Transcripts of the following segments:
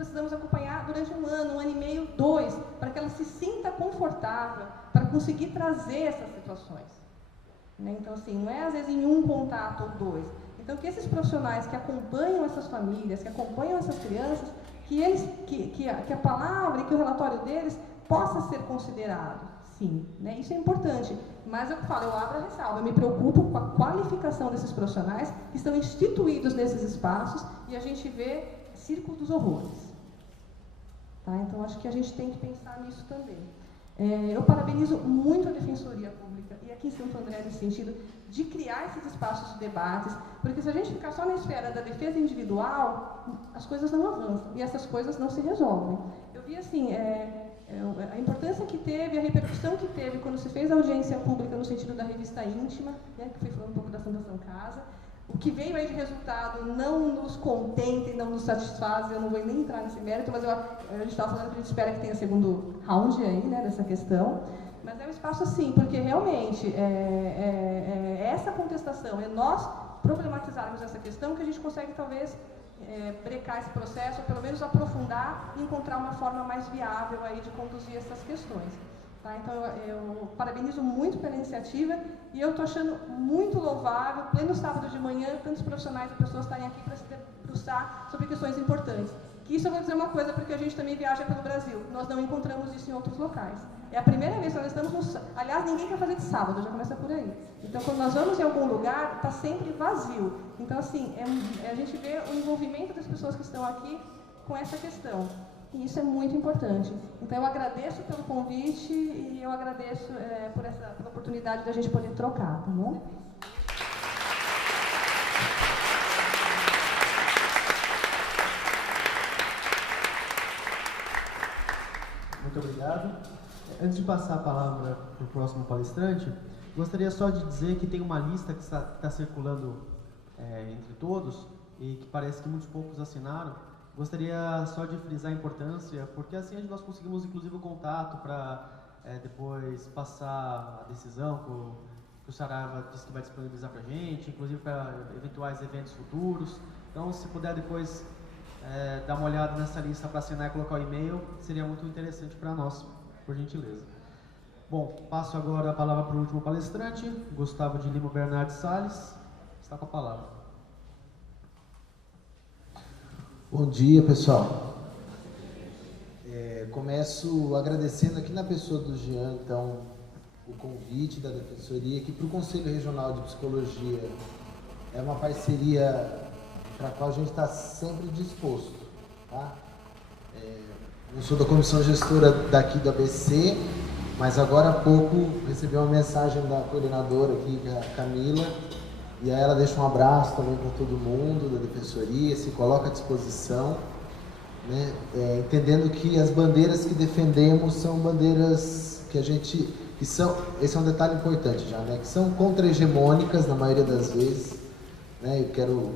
precisamos acompanhar durante um ano e meio, 2, para que ela se sinta confortável, para conseguir trazer essas situações. Né? Então, assim, não é às vezes em um contato ou 2. Então, que esses profissionais que acompanham essas famílias, que acompanham essas crianças, que a palavra e que o relatório deles possa ser considerado, sim. Né? Isso é importante. Mas eu falo, eu abro a ressalva, eu me preocupo com a qualificação desses profissionais que estão instituídos nesses espaços e a gente vê circo dos horrores. Tá? Então, acho que a gente tem que pensar nisso também. Eu parabenizo muito a Defensoria Pública, e aqui em Santo André, nesse sentido, de criar esses espaços de debates, porque se a gente ficar só na esfera da defesa individual, as coisas não avançam, e essas coisas não se resolvem. Eu vi, assim, a importância que teve, a repercussão que teve quando se fez a audiência pública no sentido da revista íntima, né, que foi falando um pouco da Fundação Casa. O que veio aí de resultado não nos contenta e não nos satisfaz, eu não vou nem entrar nesse mérito, mas a gente estava falando que a gente espera que tenha segundo round aí, né, dessa questão. Mas é um espaço assim, porque realmente essa contestação, nós problematizarmos essa questão, que a gente consegue talvez brecar esse processo, ou pelo menos aprofundar e encontrar uma forma mais viável aí de conduzir essas questões. Tá? Então, eu parabenizo muito pela iniciativa e eu estou achando muito louvável, pleno sábado de manhã, tantos profissionais e pessoas estarem aqui para se debruçar sobre questões importantes. Que isso eu vou dizer uma coisa, porque a gente também viaja pelo Brasil. Nós não encontramos isso em outros locais. É a primeira vez que nós estamos no... Aliás, ninguém quer fazer de sábado, já começa por aí. Então, quando nós vamos em algum lugar, está sempre vazio. Então, assim, a gente vê o envolvimento das pessoas que estão aqui com essa questão. E isso é muito importante. Então, eu agradeço pelo convite e eu agradeço pela oportunidade da gente poder trocar, tá bom? Muito obrigado. Antes de passar a palavra para o próximo palestrante, gostaria só de dizer que tem uma lista que está circulando entre todos e que parece que muitos poucos assinaram. Gostaria só de frisar a importância, porque assim nós conseguimos inclusive o contato para depois passar a decisão que o Saraiva disse que vai disponibilizar para a gente, inclusive para eventuais eventos futuros. Então, se puder depois dar uma olhada nessa lista para assinar e colocar o e-mail, seria muito interessante para nós, por gentileza. Bom, passo agora a palavra para o último palestrante, Gustavo de Lima Bernardes Salles. Está com a palavra. Bom dia, pessoal. Começo agradecendo aqui na pessoa do Jean, então, o convite da Defensoria, que para o Conselho Regional de Psicologia é uma parceria para a qual a gente está sempre disposto. Tá? Eu sou da comissão gestora daqui do ABC, mas agora há pouco recebi uma mensagem da coordenadora aqui, que é a Camila, e aí ela deixa um abraço também para todo mundo da Defensoria, se coloca à disposição, né? Entendendo que as bandeiras que defendemos são bandeiras esse é um detalhe importante já, né? Que são contra-hegemônicas na maioria das vezes, né?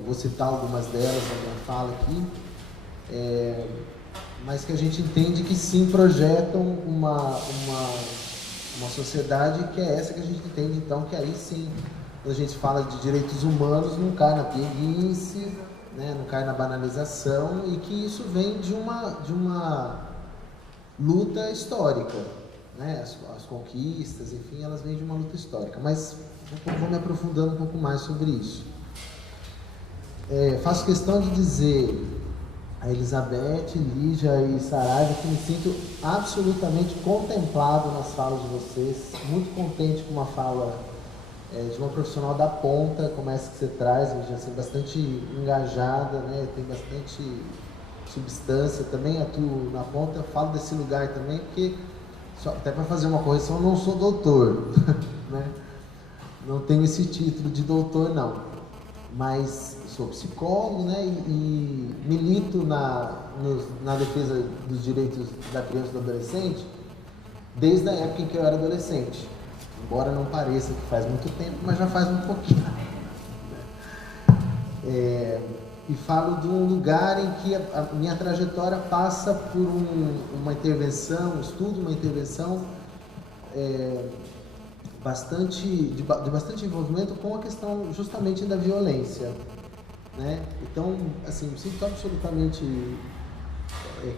Vou citar algumas delas na minha fala aqui, mas que a gente entende que sim projetam uma sociedade que é essa que a gente entende, então, que aí sim, quando a gente fala de direitos humanos, não cai na preguiça, né, não cai na banalização, e que isso vem de uma luta histórica, né, as conquistas, enfim, elas vêm de uma luta histórica, mas vou me aprofundando um pouco mais sobre isso. Faço questão de dizer a Elizabeth, Lígia e Saraiva que me sinto absolutamente contemplado nas falas de vocês, muito contente com uma fala de uma profissional da ponta, como essa que você traz, já assim, bastante engajada, né? Tem bastante substância, também atuo na ponta, eu falo desse lugar também, porque, até para fazer uma correção, eu não sou doutor, né? Não tenho esse título de doutor, não, mas sou psicólogo, né? E milito na defesa dos direitos da criança e do adolescente desde a época em que eu era adolescente. Embora não pareça que faz muito tempo, mas já faz um pouquinho. E falo de um lugar em que a minha trajetória passa por uma intervenção, estudo uma intervenção de bastante envolvimento com a questão justamente da violência, né? Então, assim, me sinto absolutamente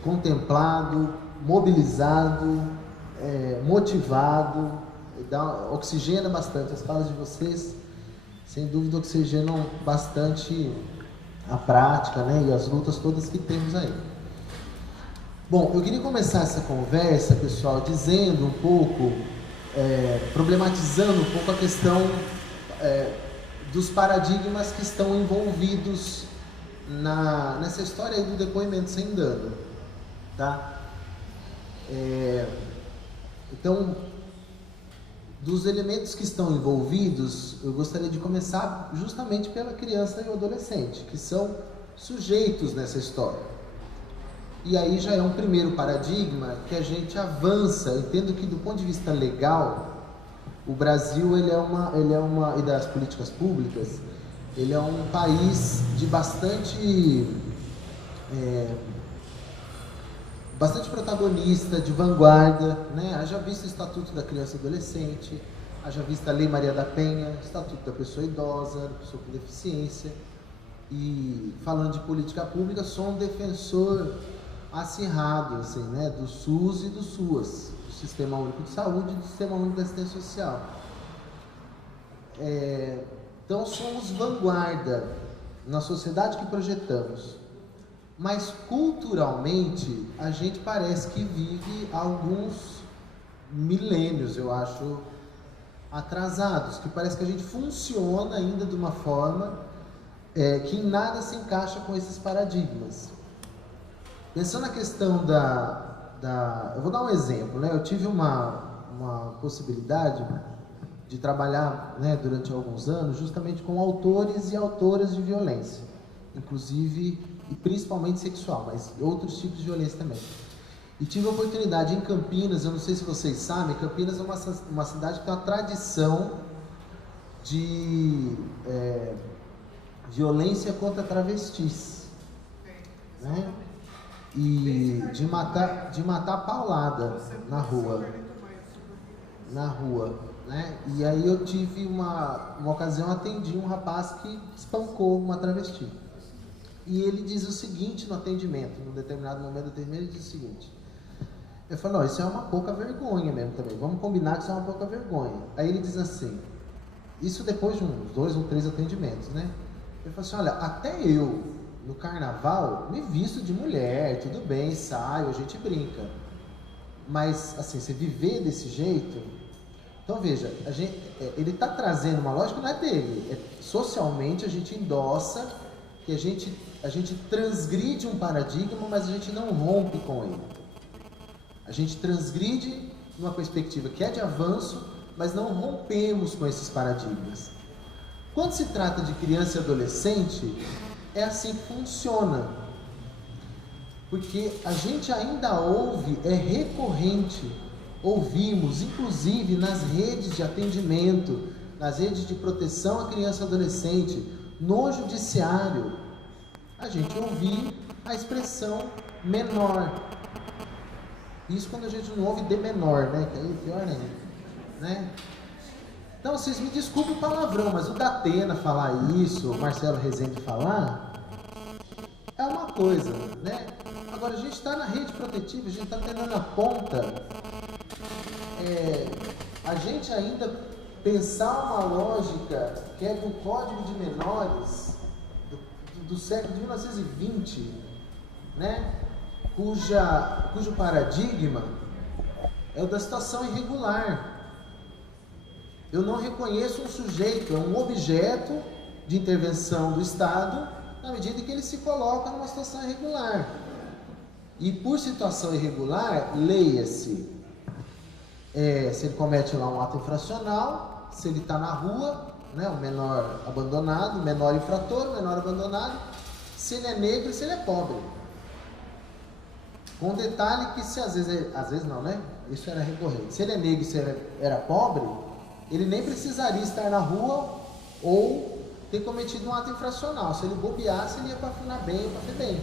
contemplado, mobilizado, motivado, oxigena bastante. As falas de vocês, sem dúvida, oxigenam bastante a prática, né, e as lutas todas que temos aí. Bom, eu queria começar essa conversa, pessoal, dizendo um pouco, problematizando um pouco a questão dos paradigmas que estão envolvidos nessa história aí do depoimento sem dano, tá? Então, dos elementos que estão envolvidos, eu gostaria de começar justamente pela criança e o adolescente, que são sujeitos nessa história. E aí já é um primeiro paradigma que a gente avança. Eu entendo que, do ponto de vista legal, o Brasil e das políticas públicas, ele é um país de bastante protagonista, de vanguarda, né? Haja visto o Estatuto da Criança e Adolescente, haja visto a Lei Maria da Penha, Estatuto da Pessoa Idosa, da Pessoa com Deficiência. E falando de política pública, sou um defensor acirrado, assim, né, do SUS e do SUAS, do Sistema Único de Saúde e do Sistema Único de Assistência Social. Então somos vanguarda na sociedade que projetamos, mas culturalmente a gente parece que vive alguns milênios, eu acho, atrasados, que parece que a gente funciona ainda de uma forma que em nada se encaixa com esses paradigmas. Pensando na questão eu vou dar um exemplo, né? Eu tive uma possibilidade de trabalhar, né, durante alguns anos justamente com autores e autoras de violência, inclusive e principalmente sexual, mas outros tipos de violência também. E tive a oportunidade em Campinas, eu não sei se vocês sabem, Campinas é uma cidade que tem uma tradição de violência contra travestis, né? E de matar paulada na rua, né? E aí eu tive uma ocasião, atendi um rapaz que espancou uma travesti. E ele diz o seguinte no atendimento, num determinado momento ele diz o seguinte: eu falo, não, isso é uma pouca vergonha mesmo também, vamos combinar que isso é uma pouca vergonha. Aí ele diz assim, isso depois de uns 2 ou 3 atendimentos, né? Ele falou assim, olha, até eu no carnaval me visto de mulher, tudo bem, saio, a gente brinca, mas assim, você viver desse jeito. Então veja, ele está trazendo uma lógica, não é dele, socialmente a gente endossa que a gente transgride um paradigma, mas a gente não rompe com ele. A gente transgride numa perspectiva que é de avanço, mas não rompemos com esses paradigmas. Quando se trata de criança e adolescente, é assim que funciona. Porque a gente ainda ouve, é recorrente, ouvimos, inclusive nas redes de atendimento, nas redes de proteção à criança e adolescente, no judiciário, a gente ouvir a expressão menor. Isso quando a gente não ouve de menor, né? Que aí é pior ainda, né? Então, vocês me desculpem o palavrão, mas o Datena falar isso, o Marcelo Rezende falar, é uma coisa, né? Agora, a gente está na rede protetiva, a gente está tendo na ponta, a gente ainda pensar uma lógica que é do Código de Menores do século de 1920, né? Cujo paradigma é o da situação irregular. Eu não reconheço um sujeito, é um objeto de intervenção do Estado na medida em que ele se coloca numa situação irregular. E por situação irregular, leia-se se ele comete lá um ato infracional, se ele está na rua, né, o menor abandonado, o menor infrator, o menor abandonado, se ele é negro e se ele é pobre. Com detalhe que se às vezes não, né? Isso era recorrente. Se ele é negro e se ele era pobre, ele nem precisaria estar na rua ou ter cometido um ato infracional. Se ele bobeasse, ele ia para a bem ou para a FEBEM.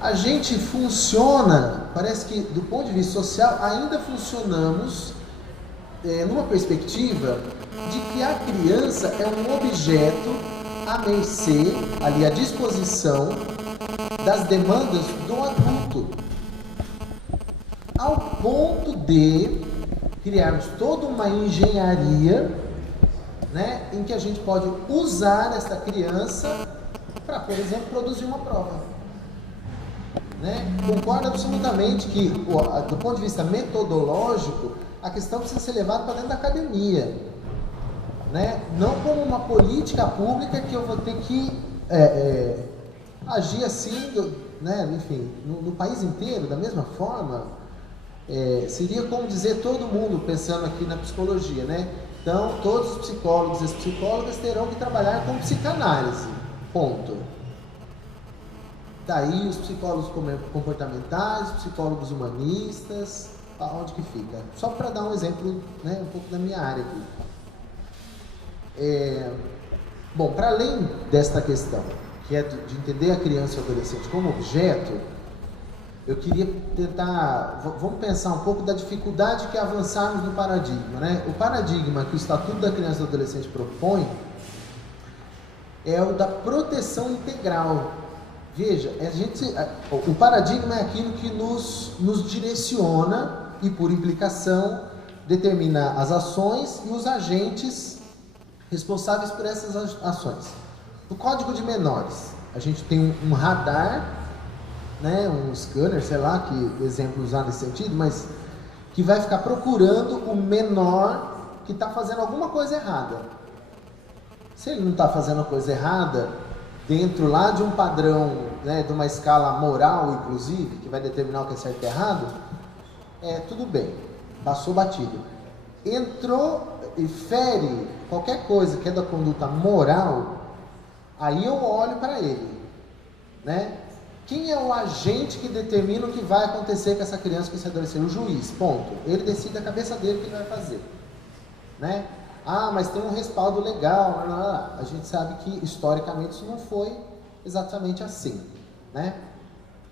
A gente funciona, parece que do ponto de vista social, ainda funcionamos numa perspectiva de que a criança é um objeto à mercê, ali à disposição das demandas do adulto, ao ponto de criarmos toda uma engenharia, né, em que a gente pode usar essa criança para, por exemplo, produzir uma prova. Né? Concordo absolutamente que, do ponto de vista metodológico, a questão precisa ser levada para dentro da academia, né? Não como uma política pública que eu vou ter que agir assim, né? Enfim, no país inteiro, da mesma forma. Seria como dizer todo mundo, pensando aqui na psicologia, né? Então, todos os psicólogos e as psicólogas terão que trabalhar com psicanálise, ponto. Daí os psicólogos comportamentais, os psicólogos humanistas, aonde que fica? Só para dar um exemplo, né, um pouco da minha área aqui. Bom, para além desta questão, que é de entender a criança e o adolescente como objeto, eu queria tentar, vamos pensar um pouco da dificuldade que é avançarmos no paradigma, né? O paradigma que o Estatuto da Criança e do Adolescente propõe é o da proteção integral. Veja, o paradigma é aquilo que nos direciona e, por implicação, determina as ações e os agentes responsáveis por essas ações. No Código de Menores, a gente tem um radar, né, um scanner, sei lá que exemplo usar nesse sentido, mas que vai ficar procurando o menor que está fazendo alguma coisa errada. Se ele não está fazendo a coisa errada, dentro lá de um padrão, né, de uma escala moral, inclusive, que vai determinar o que é certo e errado, tudo bem, passou batido. Entrou e fere qualquer coisa que é da conduta moral, aí eu olho para ele, né? Quem é o agente que determina o que vai acontecer com essa criança, com esse adolescente? O juiz, ponto. Ele decide a cabeça dele o que ele vai fazer, né? Ah, mas tem um respaldo legal, a gente sabe que historicamente isso não foi exatamente assim, né?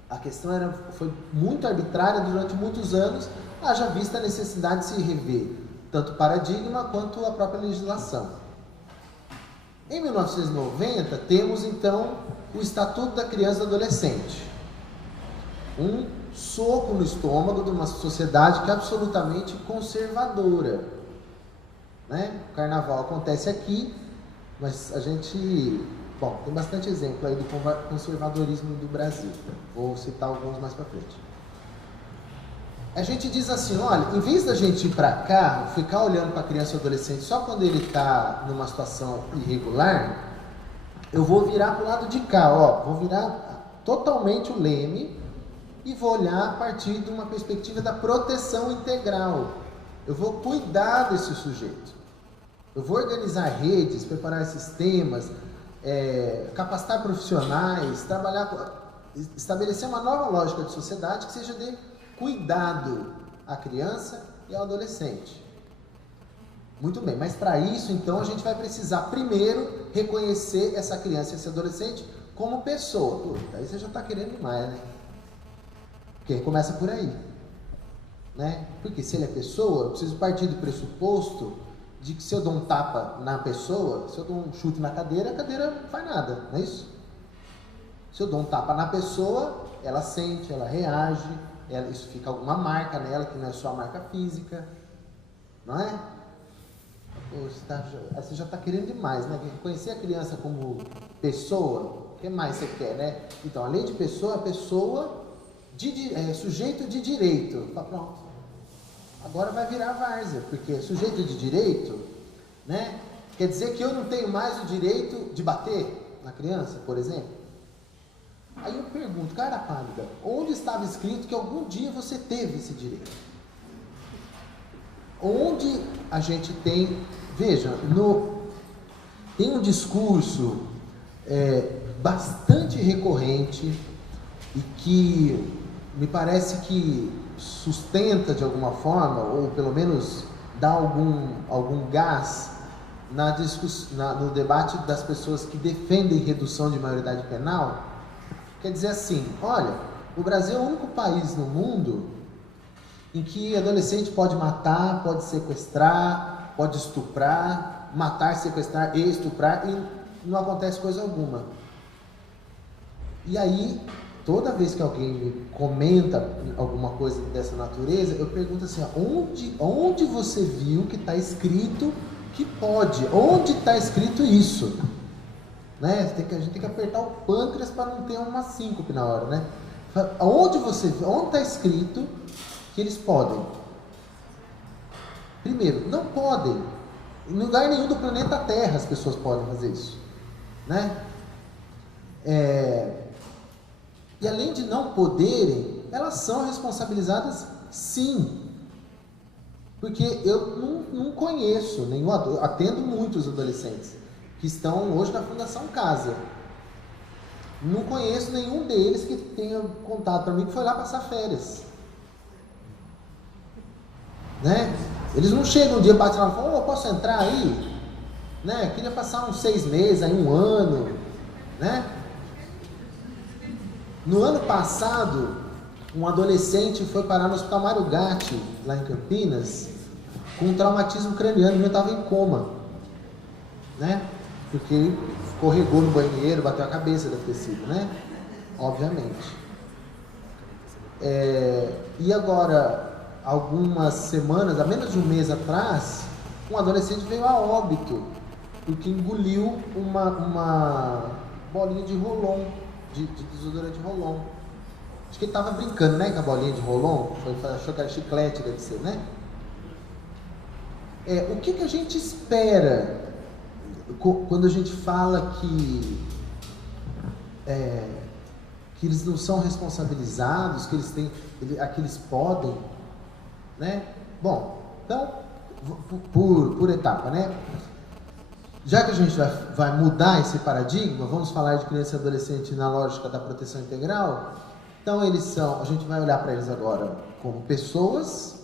A questão foi muito arbitrária durante muitos anos, haja vista a necessidade de se rever tanto o paradigma quanto a própria legislação. Em 1990, temos então o Estatuto da Criança e do Adolescente. Um soco no estômago de uma sociedade que é absolutamente conservadora. Né? O carnaval acontece aqui, mas a gente... Bom, tem bastante exemplo aí do conservadorismo do Brasil. Vou citar alguns mais para frente. A gente diz assim, olha, em vez da gente ir para cá, ficar olhando para a criança e adolescente só quando ele está numa situação irregular, eu vou virar para o lado de cá, vou virar totalmente o leme e vou olhar a partir de uma perspectiva da proteção integral. Eu vou cuidar desse sujeito. Eu vou organizar redes, preparar sistemas, capacitar profissionais, estabelecer uma nova lógica de sociedade que seja de cuidado à criança e ao adolescente. Muito bem, mas para isso, então, a gente vai precisar primeiro reconhecer essa criança e esse adolescente como pessoa. Aí você já está querendo demais, né? Porque começa por aí, né? Porque se ele é pessoa, eu preciso partir do pressuposto de que se eu dou um tapa na pessoa, se eu dou um chute na cadeira, a cadeira não faz nada, não é isso? Se eu dou um tapa na pessoa, ela sente, ela reage, isso fica alguma marca nela, que não é só a marca física, não é? Você já está querendo demais, né? Conhecer a criança como pessoa, o que mais você quer, né? Então, além de pessoa, a pessoa sujeito de direito. Pronto. Agora vai virar várzea, porque sujeito de direito, né? Quer dizer que eu não tenho mais o direito de bater na criança, por exemplo? Aí eu pergunto, cara pálida, onde estava escrito que algum dia você teve esse direito? Onde a gente tem... Veja, tem um discurso bastante recorrente e que me parece que sustenta de alguma forma, ou pelo menos dá algum gás no debate das pessoas que defendem redução de maioridade penal. Quer dizer assim, olha, o Brasil é o único país no mundo em que adolescente pode matar, pode sequestrar, pode estuprar, matar, sequestrar e estuprar, e não acontece coisa alguma. E aí toda vez que alguém me comenta alguma coisa dessa natureza, eu pergunto assim, onde você viu que está escrito que pode? Onde está escrito isso? Né? A gente tem que apertar o pâncreas para não ter uma síncope na hora, né? Onde está escrito que eles podem? Primeiro, não podem. Em lugar nenhum do planeta Terra as pessoas podem fazer isso, né? E além de não poderem, elas são responsabilizadas sim. Porque eu não conheço nenhum adulto, atendo muitos adolescentes que estão hoje na Fundação Casa. Não conheço nenhum deles que tenha contado para mim que foi lá passar férias. Né? Eles não chegam um dia, batem lá e falam, eu posso entrar aí? Né? Queria passar uns 6 meses, aí 1 ano. Né? No ano passado, um adolescente foi parar no Hospital Mário Gatti, lá em Campinas, com um traumatismo craniano, ele estava em coma. Né? Porque ele escorregou no banheiro, bateu a cabeça, deve ter sido, né? Obviamente. E agora, algumas semanas, há menos de um mês atrás, um adolescente veio a óbito, porque engoliu uma bolinha de rolon, de desodorante rolon. Acho que ele estava brincando, né, com a bolinha de rolon, achou que era chiclete, deve ser, né? O que a gente espera quando a gente fala que eles não são responsabilizados, que eles podem, né? Bom, então, por etapa, né? Já que a gente vai mudar esse paradigma, vamos falar de criança e adolescente na lógica da proteção integral. Então a gente vai olhar para eles agora como pessoas,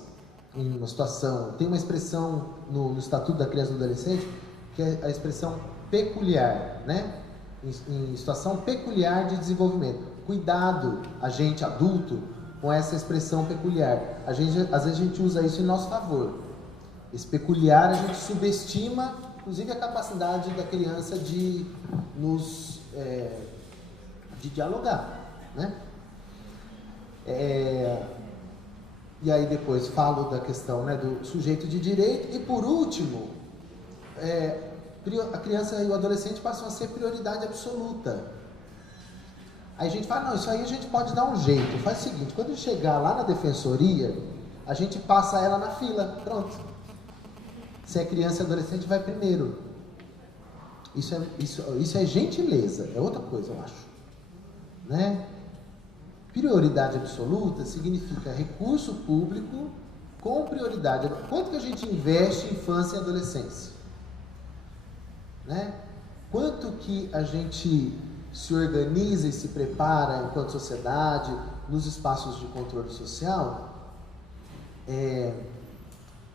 em uma situação, tem uma expressão no Estatuto da Criança e do Adolescente, que é a expressão peculiar, né? Em situação peculiar de desenvolvimento. Cuidado, a gente adulto, com essa expressão peculiar. Às vezes a gente usa isso em nosso favor. Esse peculiar a gente subestima, inclusive, a capacidade da criança de dialogar, né? E aí depois falo da questão, né, do sujeito de direito. E por último, a criança e o adolescente passam a ser prioridade absoluta. Aí a gente fala, não, isso aí a gente pode dar um jeito. Faz o seguinte, quando chegar lá na defensoria, a gente passa ela na fila, pronto. Se é criança e adolescente, vai primeiro. Isso é gentileza, é outra coisa, eu acho. Né? Prioridade absoluta significa recurso público com prioridade. Quanto que a gente investe em infância e adolescência? Né? Quanto que a gente se organiza e se prepara enquanto sociedade, nos espaços de controle social,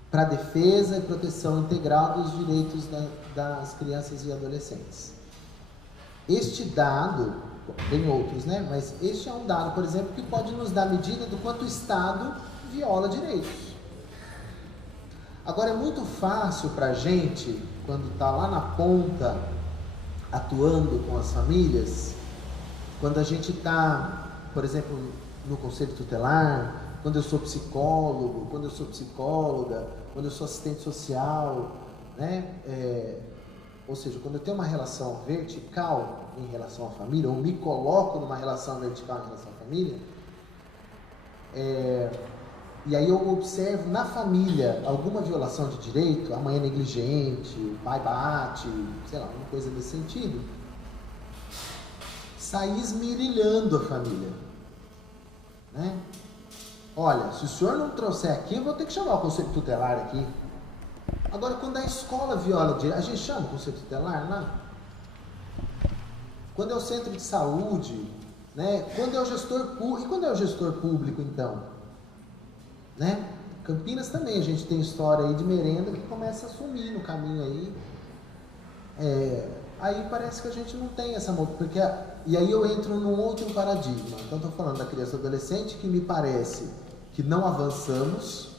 para a defesa e proteção integral dos direitos das crianças e adolescentes. Este dado, tem outros, né? Mas este é um dado, por exemplo, que pode nos dar medida do quanto o Estado viola direitos. Agora, é muito fácil para a gente, quando está lá na ponta, atuando com as famílias, quando a gente está, por exemplo, no conselho tutelar, quando eu sou psicólogo, quando eu sou psicóloga, quando eu sou assistente social, né? Ou seja, quando eu tenho uma relação vertical em relação à família, ou me coloco numa relação vertical em relação à família, e aí eu observo na família alguma violação de direito, a mãe é negligente, o pai bate, sei lá, uma coisa nesse sentido, sair esmirilhando a família, né? Olha, se o senhor não trouxer aqui, eu vou ter que chamar o conselho tutelar aqui. Agora, quando a escola viola direito, a gente chama o conselho tutelar, não? Quando é o centro de saúde, né? Quando é o gestor público, e quando é o gestor público, então? Né? Campinas também, a gente tem história aí de merenda que começa a sumir no caminho aí. Aí parece que a gente não tem essa... E aí eu entro num outro paradigma. Então, estou falando da criança e adolescente, que me parece que não avançamos.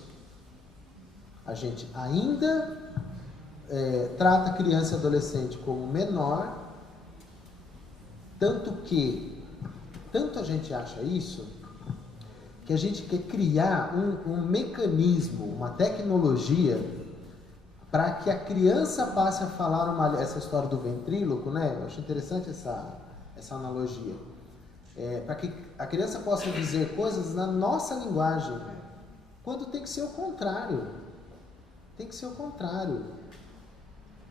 A gente ainda trata criança e adolescente como menor, tanto que tanto a gente acha isso, que a gente quer criar um mecanismo, uma tecnologia, para que a criança passe a falar essa história do ventríloco, né? Eu acho interessante essa analogia. Para que a criança possa dizer coisas na nossa linguagem, quando tem que ser o contrário. Tem que ser o contrário.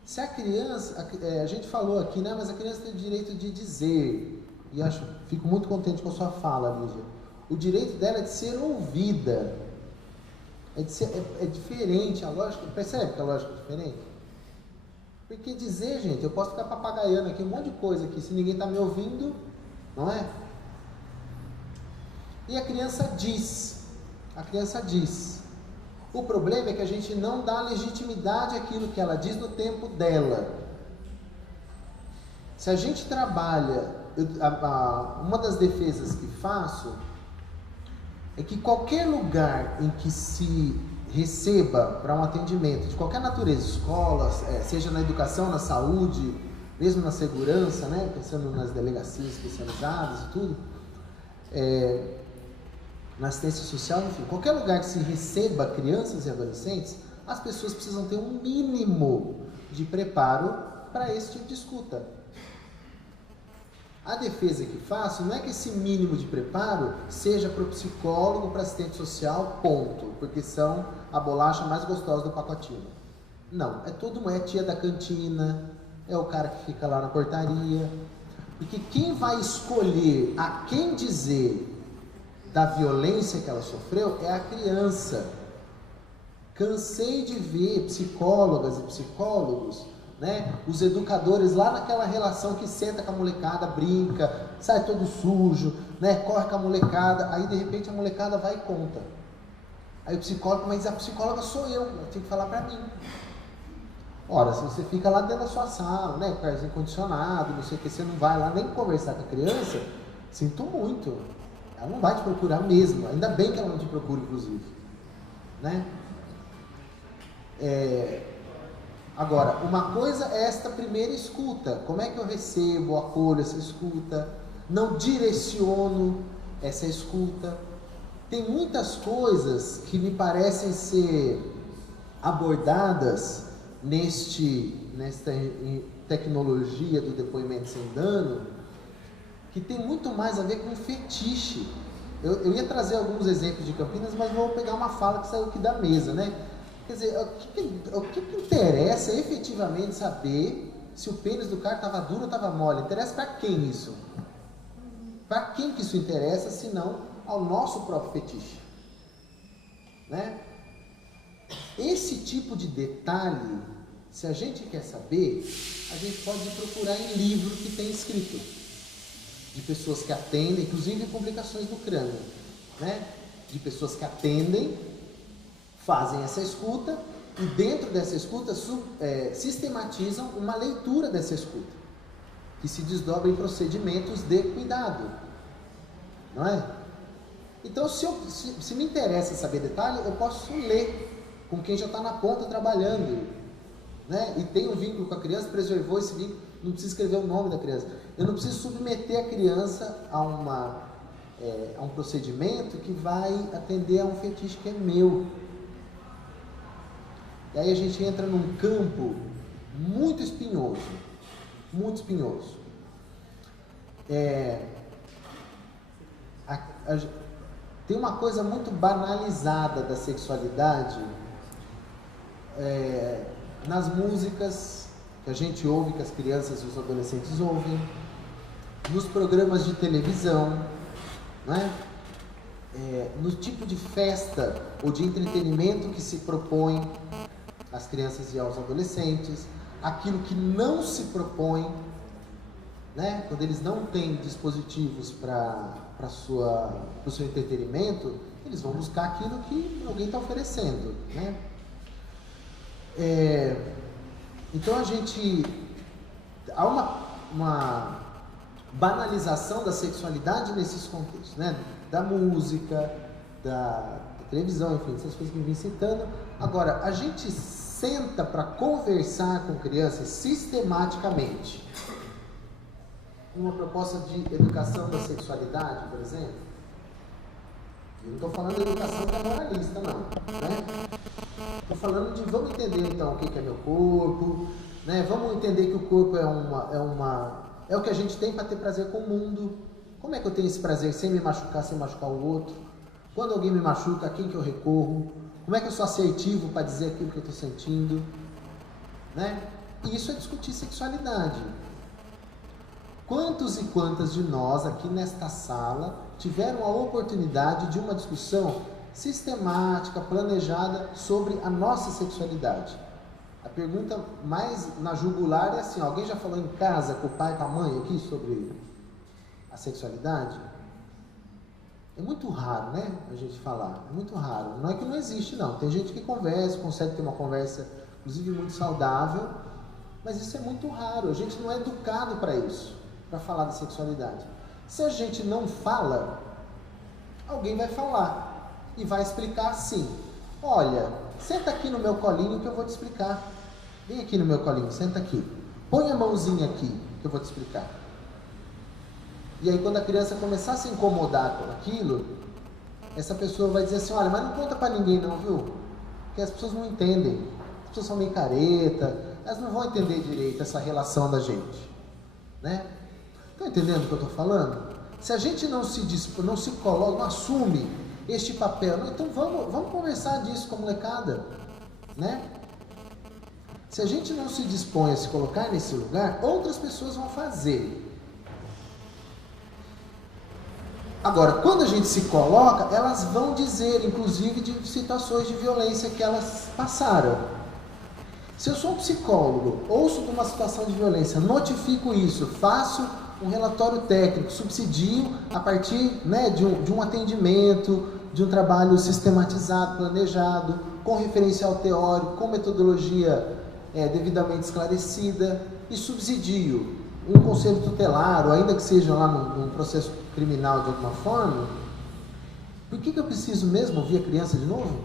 Se a criança, a gente falou aqui, né? Mas a criança tem o direito de dizer, e fico muito contente com a sua fala, Lígia. O direito dela é de ser ouvida. É diferente a lógica. Percebe que a lógica é diferente? Porque dizer, gente, eu posso ficar papagaiando aqui um monte de coisa aqui, se ninguém está me ouvindo, não é? E a criança diz. O problema é que a gente não dá legitimidade àquilo que ela diz no tempo dela. Se a gente trabalha, uma das defesas que faço é que qualquer lugar em que se receba para um atendimento de qualquer natureza, escolas, seja na educação, na saúde, mesmo na segurança, né, pensando nas delegacias especializadas e tudo, na assistência social, enfim, qualquer lugar que se receba crianças e adolescentes, as pessoas precisam ter um mínimo de preparo para esse tipo de escuta. A defesa que faço não é que esse mínimo de preparo seja para o psicólogo, para assistente social, ponto, porque são a bolacha mais gostosa do pacotinho. Não, é tia da cantina, é o cara que fica lá na portaria, porque quem vai escolher a quem dizer da violência que ela sofreu é a criança. Cansei de ver psicólogas e psicólogos, né, os educadores lá naquela relação que senta com a molecada, brinca, sai todo sujo, né, corre com a molecada, aí de repente a molecada vai e conta. Aí o psicólogo, mas a psicóloga sou eu tenho que falar pra mim. Ora, se você fica lá dentro da sua sala, né, com ar condicionado, não sei o que, você não vai lá nem conversar com a criança, sinto muito. Ela não vai te procurar mesmo, ainda bem que ela não te procura, inclusive, né? Agora, uma coisa é esta primeira escuta. Como é que eu recebo, acolho essa escuta? Não direciono essa escuta. Tem muitas coisas que me parecem ser abordadas nesta tecnologia do depoimento sem dano, que tem muito mais a ver com fetiche. Eu ia trazer alguns exemplos de Campinas, mas vou pegar uma fala que saiu aqui da mesa, né? Quer dizer, o que interessa é efetivamente saber se o pênis do cara estava duro ou estava mole? Interessa para quem isso? Para quem que isso interessa, se não ao nosso próprio fetiche? Né? Esse tipo de detalhe, se a gente quer saber, a gente pode procurar em livro que tem escrito, de pessoas que atendem, inclusive complicações do crânio, né? De pessoas que atendem, fazem essa escuta e dentro dessa escuta sistematizam uma leitura dessa escuta, que se desdobra em procedimentos de cuidado, não é? Então, se me interessa saber detalhe, eu posso ler com quem já está na ponta trabalhando, né? E tem um vínculo com a criança, preservou esse vínculo, não precisa escrever o nome da criança. Eu não preciso submeter a criança a um procedimento que vai atender a um fetiche que é meu. E aí a gente entra num campo muito espinhoso, muito espinhoso. Tem uma coisa muito banalizada da sexualidade nas músicas que a gente ouve, que as crianças e os adolescentes ouvem, nos programas de televisão, né? No tipo de festa ou de entretenimento que se propõe às crianças e aos adolescentes, aquilo que não se propõe, né? Quando eles não têm dispositivos para o seu entretenimento, eles vão buscar aquilo que alguém está oferecendo, né? Então há uma banalização da sexualidade nesses contextos, né? Da música, da televisão, enfim, essas coisas que eu vim citando. Agora, a gente senta para conversar com crianças sistematicamente. uma proposta de educação da sexualidade, por exemplo? Eu não estou falando de educação que é moralista, não, né? Estou falando de, vamos entender então o que é meu corpo, né? Vamos entender que o corpo é o que a gente tem para ter prazer com o mundo. Como é que eu tenho esse prazer sem me machucar, sem machucar o outro? Quando alguém me machuca, a quem que eu recorro? Como é que eu sou assertivo para dizer aquilo que eu estou sentindo? Né? E isso é discutir sexualidade. Quantos e quantas de nós aqui nesta sala tiveram a oportunidade de uma discussão sistemática, planejada sobre a nossa sexualidade? A pergunta mais na jugular é assim, alguém já falou em casa com o pai, com a mãe aqui sobre a sexualidade? É muito raro, né, a gente falar, é muito raro. Não é que não existe, não. Tem gente que conversa, consegue ter uma conversa, inclusive muito saudável, mas isso é muito raro. A gente não é educado para isso, para falar da sexualidade. Se a gente não fala, alguém vai falar e vai explicar assim: olha, senta aqui no meu colinho que eu vou te explicar. Vem aqui no meu colinho, senta aqui. Põe a mãozinha aqui que eu vou te explicar. E aí quando a criança começar a se incomodar com aquilo, essa pessoa vai dizer assim: olha, mas não conta para ninguém não, viu? Porque as pessoas não entendem. As pessoas são meio careta, elas não vão entender direito essa relação da gente, né? Estão entendendo o que eu estou falando? Se a gente não se coloca, não assume este papel, não, então vamos conversar disso com a molecada, né? Se a gente não se dispõe a se colocar nesse lugar, outras pessoas vão fazer. Agora, quando a gente se coloca, elas vão dizer, inclusive, de situações de violência que elas passaram. Se eu sou um psicólogo, ouço de uma situação de violência, notifico isso, faço um relatório técnico, subsidio a partir, né, de um atendimento, de um trabalho sistematizado, planejado, com referencial teórico, com metodologia devidamente esclarecida, e subsidio um conselho tutelar, ou ainda que seja lá num processo criminal de alguma forma. Por que eu preciso mesmo ouvir a criança de novo?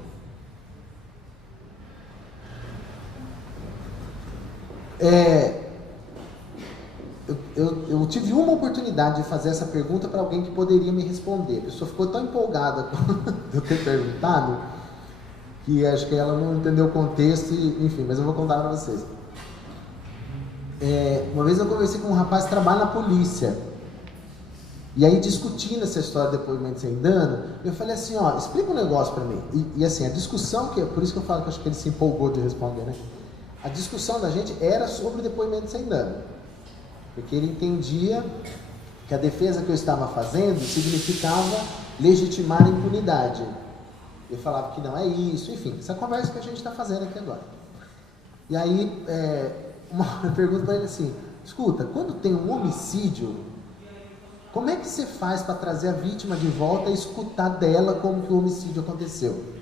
Eu tive uma oportunidade de fazer essa pergunta para alguém que poderia me responder. A pessoa ficou tão empolgada de eu ter perguntado, que acho que ela não entendeu o contexto, enfim, mas eu vou contar para vocês. Uma vez eu conversei com um rapaz que trabalha na polícia, e aí discutindo essa história de depoimento sem dano, eu falei assim, ó, explica um negócio para mim. E assim, a discussão, por isso que eu falo que acho que ele se empolgou de responder, né? A discussão da gente era sobre depoimento sem dano, porque ele entendia que a defesa que eu estava fazendo significava legitimar a impunidade. Eu falava que não é isso, enfim, essa conversa que a gente está fazendo aqui agora. E aí, uma pergunta para ele assim: escuta, quando tem um homicídio, como é que você faz para trazer a vítima de volta e escutar dela como que o homicídio aconteceu?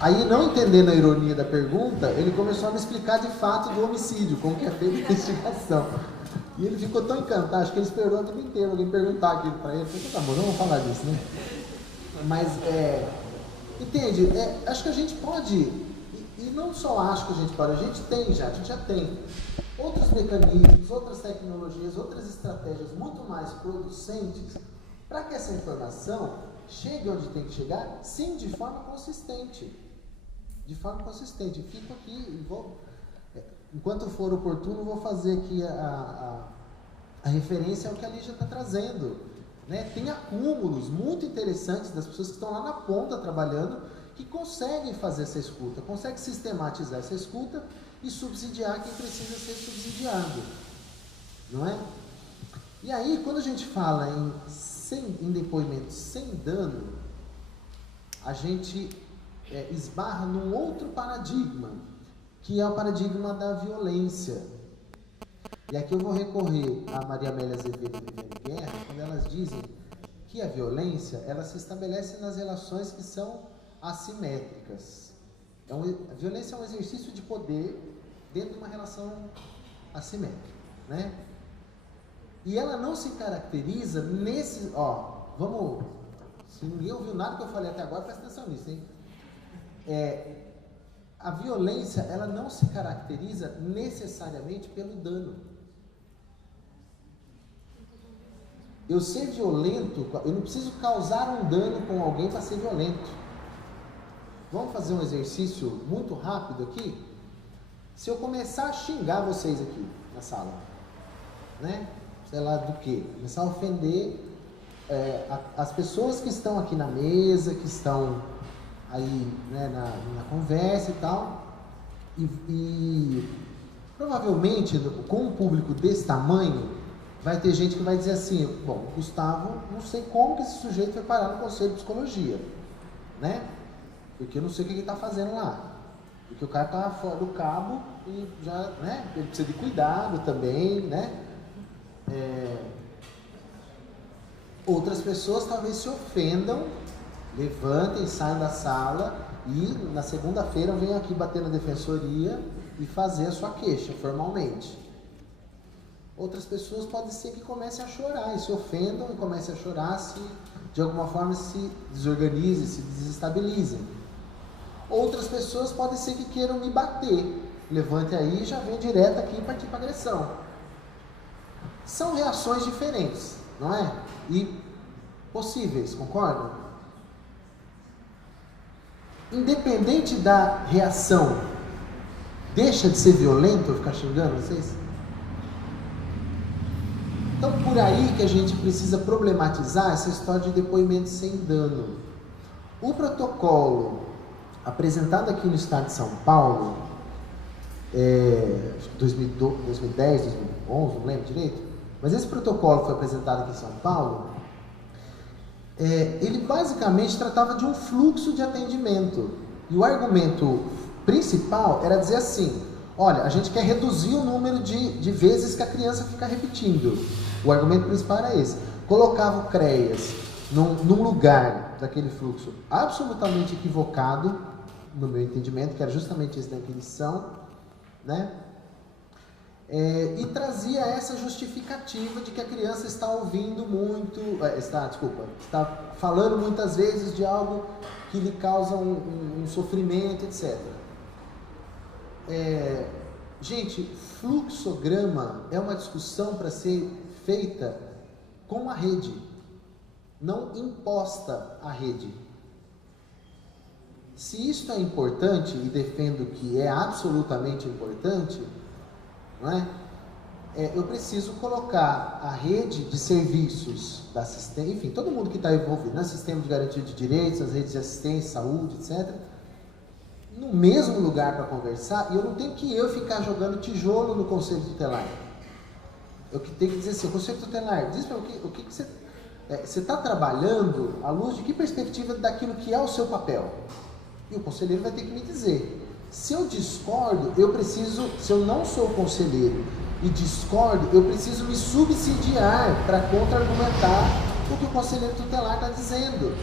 Aí, não entendendo a ironia da pergunta, ele começou a me explicar de fato do homicídio, como que é feita a investigação. E ele ficou tão encantado, acho que ele esperou a vida inteira alguém perguntar aquilo para ele. Eu falei, tá bom, não vamos falar disso, né? Mas, entende? Acho que a gente pode, e não só acho que a gente pode, a gente já tem outros mecanismos, outras tecnologias, outras estratégias muito mais producentes para que essa informação chegue onde tem que chegar, sim, de forma consistente. De forma consistente. Fico aqui, enquanto for oportuno, vou fazer aqui a referência ao que a Lígia está trazendo. Né? Tem acúmulos muito interessantes das pessoas que estão lá na ponta trabalhando, que conseguem fazer essa escuta, conseguem sistematizar essa escuta e subsidiar quem precisa ser subsidiado. Não é? E aí, quando a gente fala em depoimento sem dano, a gente esbarra num outro paradigma, que é o paradigma da violência. E aqui eu vou recorrer a Maria Amélia Azevedo e Viviane Guerra, quando elas dizem que a violência, ela se estabelece nas relações que são assimétricas. A violência é um exercício de poder dentro de uma relação assimétrica, né? E ela não se caracteriza nesse... se ninguém ouviu nada que eu falei até agora, presta atenção nisso, hein? A violência, ela não se caracteriza necessariamente pelo dano. eu ser violento, eu não preciso causar um dano com alguém para ser violento. Vamos fazer um exercício muito rápido aqui? Se eu começar a xingar vocês aqui na sala, né? Sei lá do que, começar a ofender as pessoas que estão aqui na mesa, que estão aí, né, na conversa e tal, e provavelmente com um público desse tamanho, vai ter gente que vai dizer assim, bom, Gustavo, não sei como que esse sujeito foi parar no Conselho de Psicologia, né? Porque eu não sei o que ele está fazendo lá. Porque o cara está fora do cabo e já, né? Ele precisa de cuidado também, né? Outras pessoas talvez se ofendam, levantem, saiam da sala e na segunda-feira venham aqui bater na defensoria e fazer a sua queixa formalmente. Outras pessoas pode ser que comecem a chorar e se ofendam e comecem a chorar, se de alguma forma se desorganizem, se desestabilizem. Outras pessoas podem ser que queiram me bater. Levante aí e já vem direto aqui e partir para agressão. São reações diferentes, não é? E possíveis, concordam? Independente da reação, deixa de ser violento eu ficar xingando vocês? Então, por aí que a gente precisa problematizar essa história de depoimento sem dano. O protocolo apresentado aqui no estado de São Paulo, 2010, 2011, não lembro direito, mas esse protocolo foi apresentado aqui em São Paulo, ele basicamente tratava de um fluxo de atendimento. E o argumento principal era dizer assim, olha, a gente quer reduzir o número de vezes que a criança fica repetindo. O argumento principal era esse. Colocava o CREAS num lugar daquele fluxo absolutamente equivocado, no meu entendimento, que era justamente esse da inquisição, né? E trazia essa justificativa de que a criança está ouvindo muito, está falando muitas vezes de algo que lhe causa um sofrimento, etc. Gente, fluxograma é uma discussão para ser feita com a rede, não imposta à rede. Se isto é importante, e defendo que é absolutamente importante, não é? Eu preciso colocar a rede de serviços da assistência, enfim, todo mundo que está envolvido no sistema de garantia de direitos, as redes de assistência, saúde, etc., no mesmo lugar para conversar, e eu não tenho que ficar jogando tijolo no Conselho Tutelar. Eu tenho que dizer assim, Conselho Tutelar, diz para o que você está trabalhando à luz de que perspectiva daquilo que é o seu papel? E o conselheiro vai ter que me dizer. Se eu discordo, se eu não sou conselheiro e discordo, eu preciso me subsidiar para contra-argumentar o que o conselheiro tutelar está dizendo.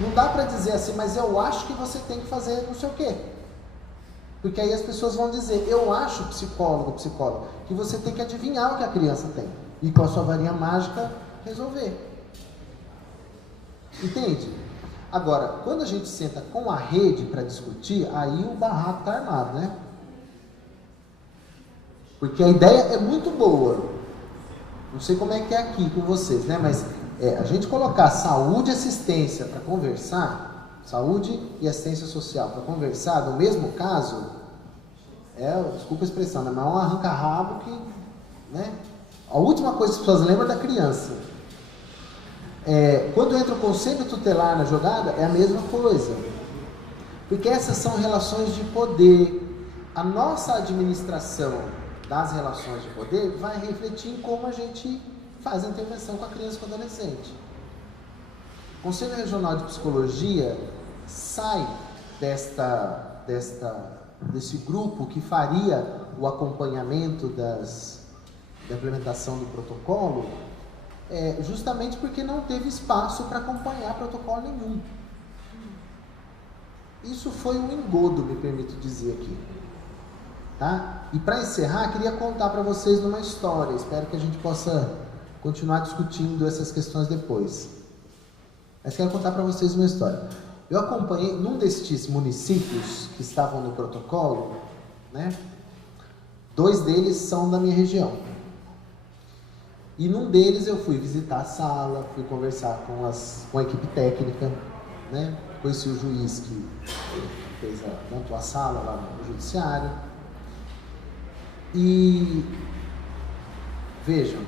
Não dá para dizer assim, mas eu acho que você tem que fazer não sei o quê. Porque aí as pessoas vão dizer, eu acho, psicóloga, que você tem que adivinhar o que a criança tem. E com a sua varinha mágica, resolver. Entende? Agora, quando a gente senta com a rede para discutir, aí o barraco está armado, né? Porque a ideia é muito boa. Não sei como é que é aqui com vocês, né? Mas a gente colocar saúde e assistência para conversar, saúde e assistência social para conversar, no mesmo caso, desculpa a expressão, mas é um arranca-rabo que, né? A última coisa que as pessoas lembram é da criança. Quando entra o conselho tutelar na jogada, é a mesma coisa. Porque essas são relações de poder. A nossa administração das relações de poder vai refletir em como a gente faz a intervenção com a criança e com o adolescente. O Conselho Regional de Psicologia sai desse grupo que faria o acompanhamento da implementação do protocolo, justamente porque não teve espaço para acompanhar protocolo nenhum. Isso foi um engodo, me permito dizer aqui. Tá? E para encerrar, queria contar para vocês uma história. Espero que a gente possa continuar discutindo essas questões depois. Mas quero contar para vocês uma história. Eu acompanhei, num destes municípios que estavam no protocolo, né? 2 deles são da minha região. E num deles eu fui visitar a sala, fui conversar com a equipe técnica, né? Conheci o juiz que montou a sala lá no judiciário. E vejam,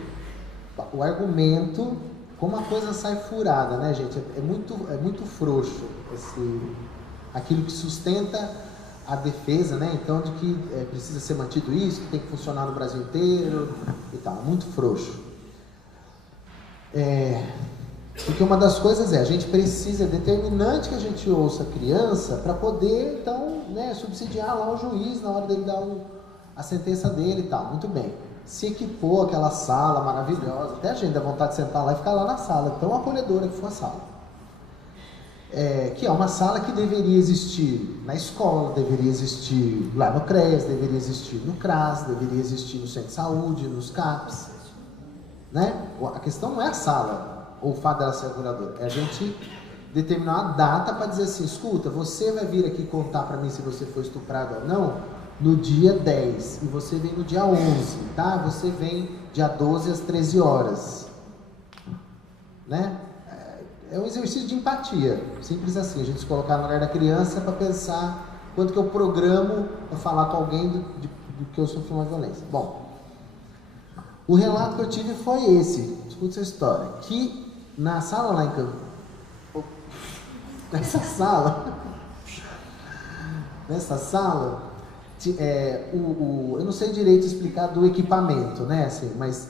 o argumento, como a coisa sai furada, né, gente? É muito frouxo aquilo que sustenta a defesa, né? Então, de que precisa ser mantido isso, que tem que funcionar no Brasil inteiro e tal. Muito frouxo. Porque uma das coisas a gente precisa, é determinante que a gente ouça a criança para poder, então, né, subsidiar lá o juiz na hora dele dar a sentença dele e tal. Muito bem. Se equipou aquela sala maravilhosa, até a gente dá vontade de sentar lá e ficar lá na sala, tão acolhedora que foi a sala. Que é uma sala que deveria existir na escola, deveria existir lá no CREAS, deveria existir no CRAS, deveria existir no centro de saúde, nos CAPs, né? A questão não é a sala, ou o fato dela ser acolhedora, é a gente determinar uma data para dizer assim, escuta, você vai vir aqui contar para mim se você foi estuprado ou não no dia 10, e você vem no dia 11, tá? Você vem dia 12 às 13 horas, né? É um exercício de empatia, simples assim, a gente se colocar no lugar da criança para pensar quanto que eu programo para falar com alguém do que eu sofri uma violência. Bom, o relato que eu tive foi esse, escuta essa história, que na sala lá em Campo, nessa sala, eu não sei direito explicar do equipamento, né, assim, mas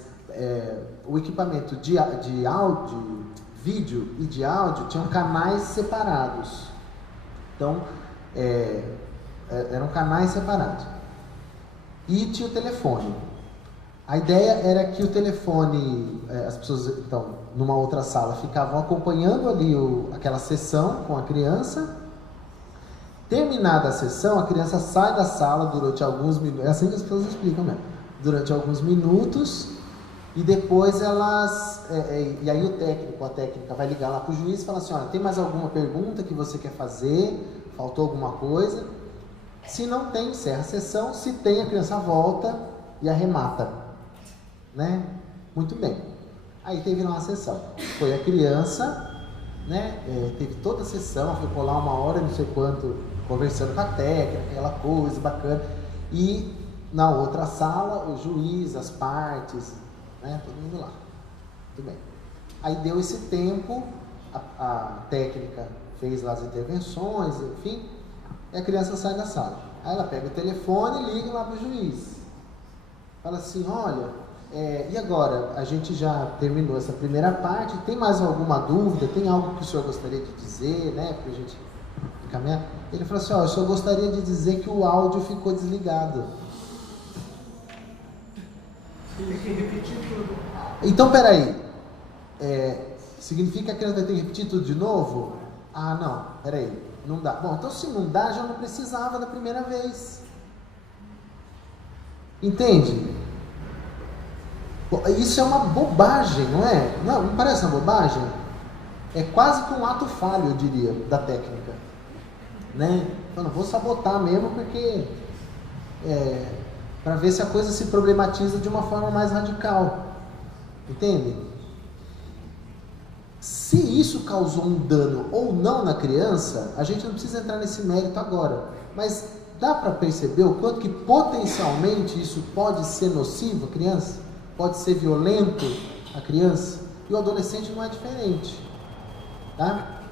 o equipamento de áudio, vídeo e de áudio tinham canais separados. Então, eram canais separados. E tinha o telefone. A ideia era que o telefone, as pessoas, então, numa outra sala, ficavam acompanhando ali aquela sessão com a criança. Terminada a sessão, a criança sai da sala durante alguns minutos, é assim que as pessoas explicam mesmo, durante alguns minutos, e depois elas, e aí o técnico, a técnica vai ligar lá para o juiz e falar assim, olha, tem mais alguma pergunta que você quer fazer? Faltou alguma coisa? Se não tem, encerra a sessão, se tem, a criança volta e arremata, né? Muito bem. Aí teve lá uma sessão, foi a criança, né? Teve toda a sessão, ficou lá 1 hora, não sei quanto, conversando com a técnica, aquela coisa bacana, e na outra sala, o juiz, as partes, né? Todo mundo lá. Muito bem. Aí deu esse tempo, a técnica fez lá as intervenções, enfim, e a criança sai da sala. Aí ela pega o telefone e liga lá para o juiz. Fala assim, olha, e agora? A gente já terminou essa primeira parte, tem mais alguma dúvida? Tem algo que o senhor gostaria de dizer, né? Para a gente encaminhar? Ele falou assim, eu só gostaria de dizer que o áudio ficou desligado. Tem que repetir tudo. Então, peraí. Significa que a criança vai ter que repetir tudo de novo? Ah, não, peraí. Não dá. Bom, então se não dá, já não precisava da primeira vez. Entende? Isso é uma bobagem, não é? Não parece uma bobagem? É quase que um ato falho, eu diria, da técnica. Né? Eu não vou sabotar mesmo, porque para ver se a coisa se problematiza de uma forma mais radical. Entende? Se isso causou um dano ou não na criança, a gente não precisa entrar nesse mérito agora. Mas dá para perceber o quanto que potencialmente isso pode ser nocivo à criança? Pode ser violento à criança? E o adolescente não é diferente. Tá?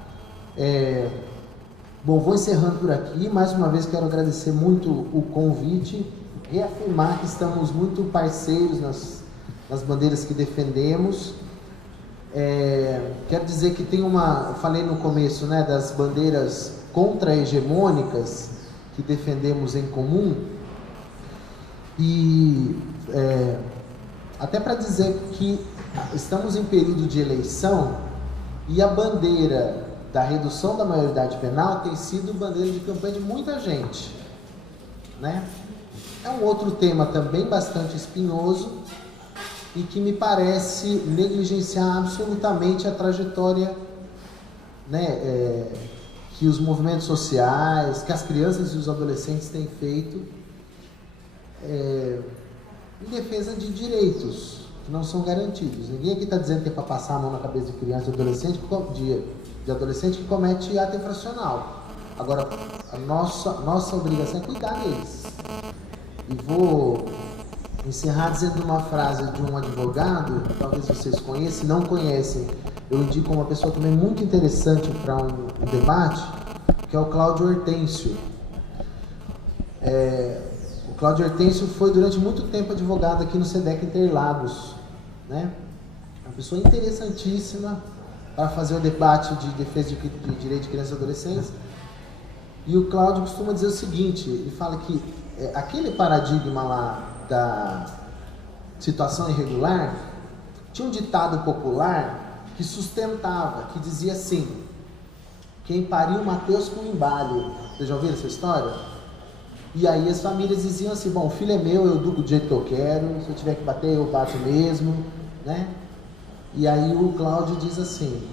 Bom, vou encerrando por aqui. Mais uma vez quero agradecer muito o convite, reafirmar que estamos muito parceiros nas bandeiras que defendemos. Quero dizer que tem eu falei no começo, né, das bandeiras contra-hegemônicas que defendemos em comum, e até para dizer que estamos em período de eleição e a bandeira da redução da maioridade penal tem sido bandeira de campanha de muita gente, né? É um outro tema também bastante espinhoso e que me parece negligenciar absolutamente a trajetória, né, que os movimentos sociais, que as crianças e os adolescentes têm feito em defesa de direitos que não são garantidos. Ninguém aqui está dizendo que é para passar a mão na cabeça de criança e adolescente, de adolescente que comete ato infracional. Agora, a nossa obrigação é cuidar deles. E vou encerrar dizendo uma frase de um advogado, talvez vocês conheçam, se não conhecem, eu indico uma pessoa também muito interessante para um debate, que é o Cláudio Hortêncio. O Cláudio Hortêncio foi durante muito tempo advogado aqui no SEDEC Interlagos, né? Uma pessoa interessantíssima para fazer o debate de defesa de direito de crianças e adolescentes. E o Cláudio costuma dizer o seguinte, ele fala que aquele paradigma lá da situação irregular, tinha um ditado popular que sustentava, que dizia assim: quem pariu Mateus com embale. Vocês já ouviram essa história? E aí as famílias diziam assim: bom, o filho é meu, eu educo do jeito que eu quero, se eu tiver que bater, eu bato mesmo, né? E aí o Cláudio diz assim: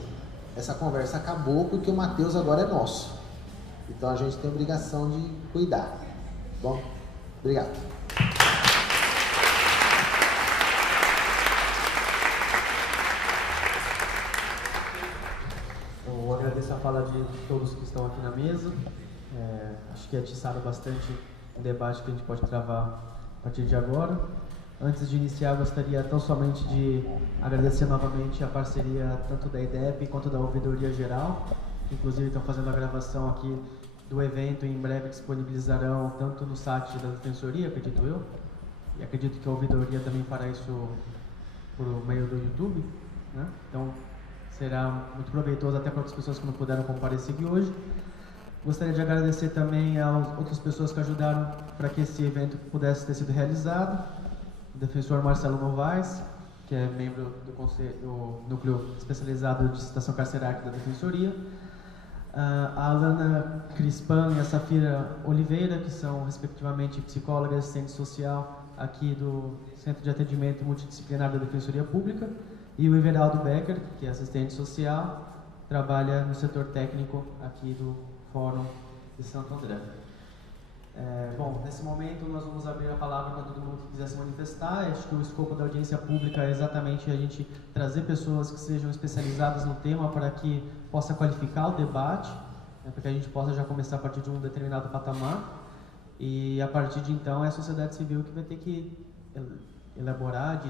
essa conversa acabou porque o Mateus agora é nosso. Então a gente tem a obrigação de cuidar. Bom, obrigado. Eu agradeço a fala de todos que estão aqui na mesa. Acho que atiçaram bastante o debate que a gente pode travar a partir de agora. Antes de iniciar, gostaria tão somente de agradecer novamente a parceria tanto da IDEP quanto da Ouvidoria Geral, que inclusive estão fazendo a gravação aqui do evento e em breve disponibilizarão tanto no site da Defensoria, acredito eu, e acredito que a Ouvidoria também fará isso por meio do YouTube, né? Então será muito proveitoso até para outras pessoas que não puderam comparecer aqui hoje. Gostaria de agradecer também às outras pessoas que ajudaram para que esse evento pudesse ter sido realizado. O defensor Marcelo Novaes, que é membro do Núcleo Especializado de Citação Carcerária da Defensoria. A Alana Crispan e a Safira Oliveira, que são respectivamente psicólogas e assistente social aqui do Centro de Atendimento Multidisciplinar da Defensoria Pública. E o Everaldo Becker, que é assistente social, trabalha no setor técnico aqui do Fórum de Santo André. Bom, nesse momento nós vamos abrir a palavra para todo mundo que quiser se manifestar. Acho que o escopo da audiência pública é exatamente a gente trazer pessoas que sejam especializadas no tema para que possa qualificar o debate, né, para que a gente possa já começar a partir de um determinado patamar. E a partir de então é a sociedade civil que vai ter que elaborar,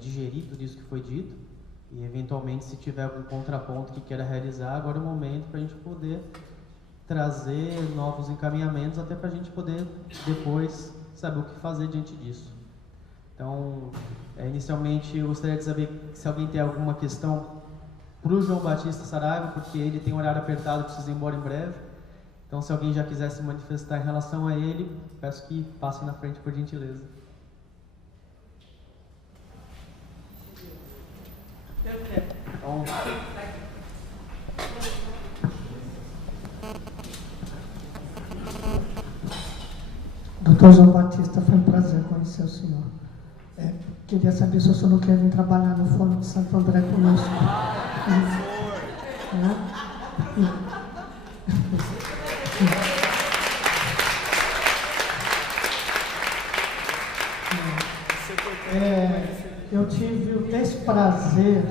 digerir tudo isso que foi dito e eventualmente, se tiver algum contraponto que queira realizar, agora é o momento para a gente poder trazer novos encaminhamentos, até para a gente poder depois saber o que fazer diante disso. Então, inicialmente eu gostaria de saber se alguém tem alguma questão para o João Batista Saraiva, porque ele tem um horário apertado, precisa ir embora em breve. Então, se alguém já quiser se manifestar em relação a ele, peço que passe na frente, por gentileza. Então, Doutor João Batista, foi um prazer conhecer o senhor. Queria saber se o senhor não quer vir trabalhar no Fórum de Santo André conosco. Eu tive o desprazer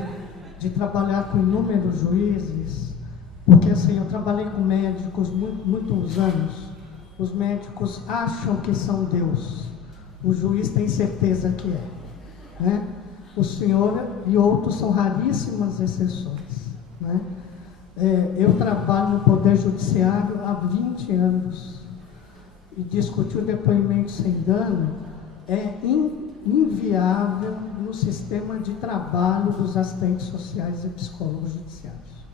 de trabalhar com inúmeros juízes, porque assim, eu trabalhei com médicos muitos anos. Os médicos acham que são Deus, o juiz tem certeza que é, né? O senhor e outros são raríssimas exceções, né? Eu trabalho no Poder Judiciário há 20 anos e discutir o depoimento sem dano é inviável no sistema de trabalho dos assistentes sociais e psicólogos judiciários,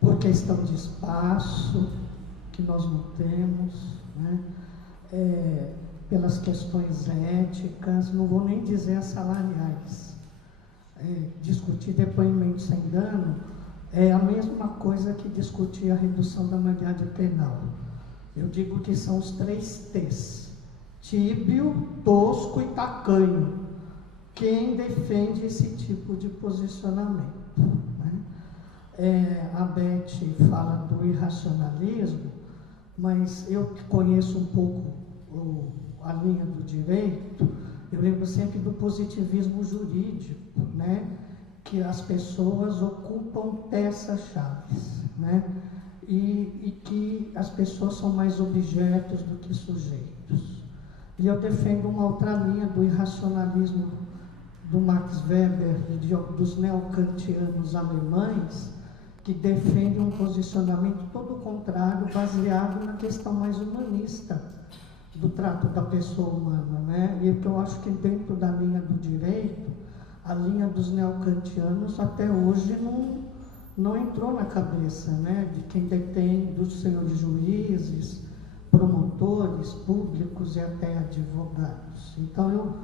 por questão de espaço que nós não temos, né? Pelas questões éticas, não vou nem dizer as salariais. Discutir depoimento sem dano é a mesma coisa que discutir a redução da maioridade penal. Eu digo que são os 3 T's: tíbio, tosco e tacanho. Quem defende esse tipo de posicionamento, né? A Beth fala do irracionalismo, mas eu que conheço um pouco a linha do direito, Eu lembro sempre do positivismo jurídico, né? Que as pessoas ocupam peças-chave, né? E que as pessoas são mais objetos do que sujeitos. E eu defendo uma outra linha do irracionalismo do Max Weber e dos neokantianos alemães, que defende um posicionamento todo contrário, baseado na questão mais humanista do trato da pessoa humana, né? E que eu acho que dentro da linha do direito, a linha dos neokantianos até hoje não entrou na cabeça, né? De quem detém, dos senhores juízes, promotores públicos e até advogados. Então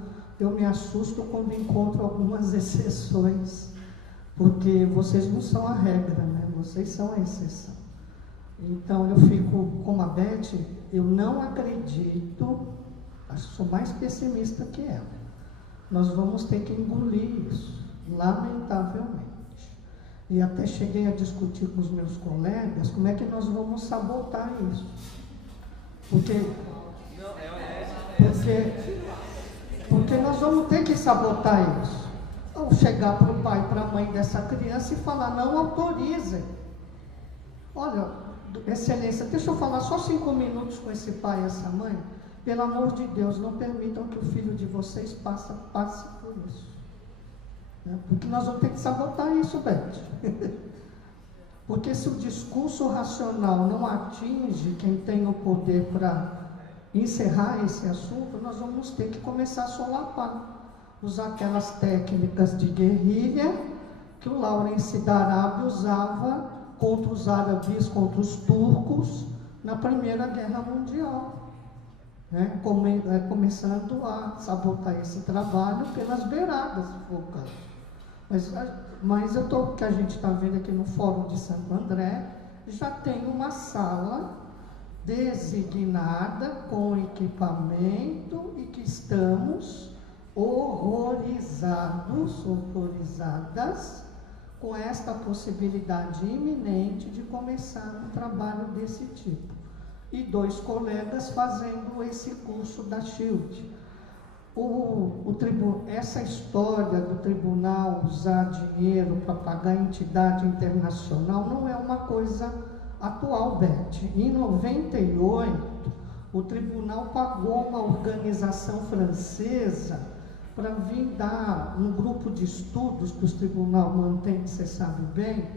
eu me assusto quando encontro algumas exceções, porque vocês não são a regra, né? Vocês são a exceção. Então eu fico como a Beth, eu não acredito, acho que sou mais pessimista que ela. Nós vamos ter que engolir isso, lamentavelmente. E até cheguei a discutir com os meus colegas como é que nós vamos sabotar isso. Porque nós vamos ter que sabotar isso. Ou chegar para o pai e para a mãe dessa criança e falar, não autorizem. Olha, excelência, deixa eu falar só 5 minutos com esse pai e essa mãe. Pelo amor de Deus, não permitam que o filho de vocês passe por isso. Porque nós vamos ter que sabotar isso, Beth. Porque se o discurso racional não atinge quem tem o poder para encerrar esse assunto, nós vamos ter que começar a solapar. Usar aquelas técnicas de guerrilha que o Lawrence da Arábia usava contra os árabes, contra os turcos, na Primeira Guerra Mundial. Né? Começando a sabotar esse trabalho pelas beiradas, mas que a gente está vendo aqui no Fórum de Santo André, já tem uma sala designada com equipamento e que estamos horrorizadas com esta possibilidade iminente de começar um trabalho desse tipo. E 2 colegas fazendo esse curso da SHIELD. Essa história do tribunal usar dinheiro para pagar entidade internacional não é uma coisa atual, Beth. Em 98, o tribunal pagou uma organização francesa para vir dar um grupo de estudos que o tribunal mantém, que você sabe bem,